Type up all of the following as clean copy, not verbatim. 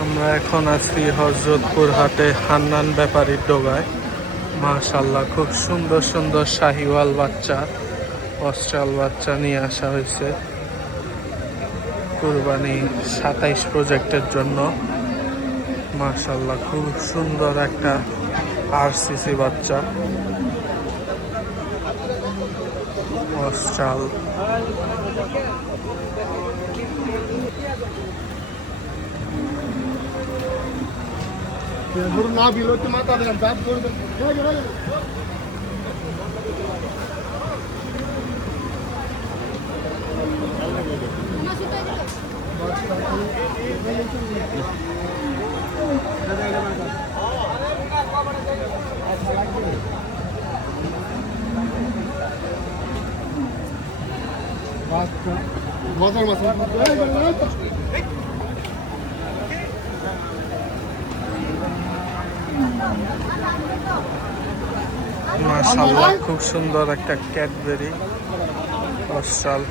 আমরা এখন আছি হযরতপুর হাটে হান্নান ব্যাপারীর ডোগায়। মাশাআল্লাহ, খুব সুন্দর সুন্দর শাহিওয়াল বাচ্চা, অস্ট্রাল বাচ্চা নিয়ে আসা হয়েছে কুরবানি 27 প্রজেক্টের জন্য। মাশাআল্লাহ, খুব সুন্দর একটা আরসিসি বাচ্চা অস্ট্রাল। না বিরতি মাথা দিলাম তার করে বাজার মাছ মাশাআল্লাহ, খুব সুন্দর একটা ক্যাডবেরি অস্ট্রাল।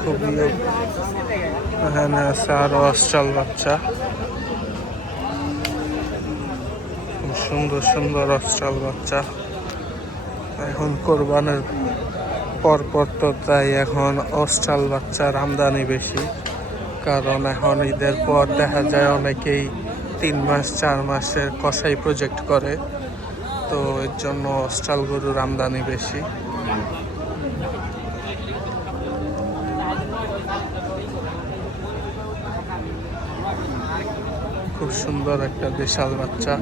খুবই এখানে আছে আরো অস্ট্রাল বাচ্চা, খুব সুন্দর সুন্দর অস্ট্রাল বাচ্চা। এখন কোরবানের পরপর তো তাই এখন অস্ট্রাল বাচ্চার আমদানি বেশি, কারণ এখন ঈদের পর দেখা যায় অনেকেই 3 মাস 4 মাসের কসাই প্রজেক্ট করে, তো এর জন্য অস্ট্রাল গরুর আমদানি বেশি। খুব সুন্দর একটা দেশাল বাচ্চা।